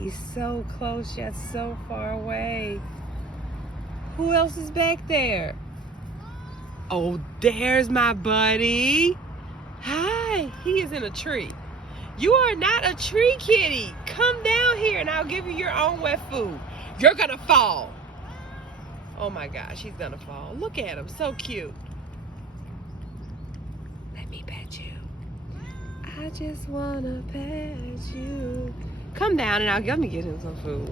He's so close yet so far away. Who else is back there? Oh, there's my buddy. Hi, he is in a tree. You are not a tree kitty. Come down here and I'll give you your own wet food. You're gonna fall. Oh my gosh, he's gonna fall. Look at him, so cute. Let me pet you. I just wanna pet you. Come down and let me get him some food.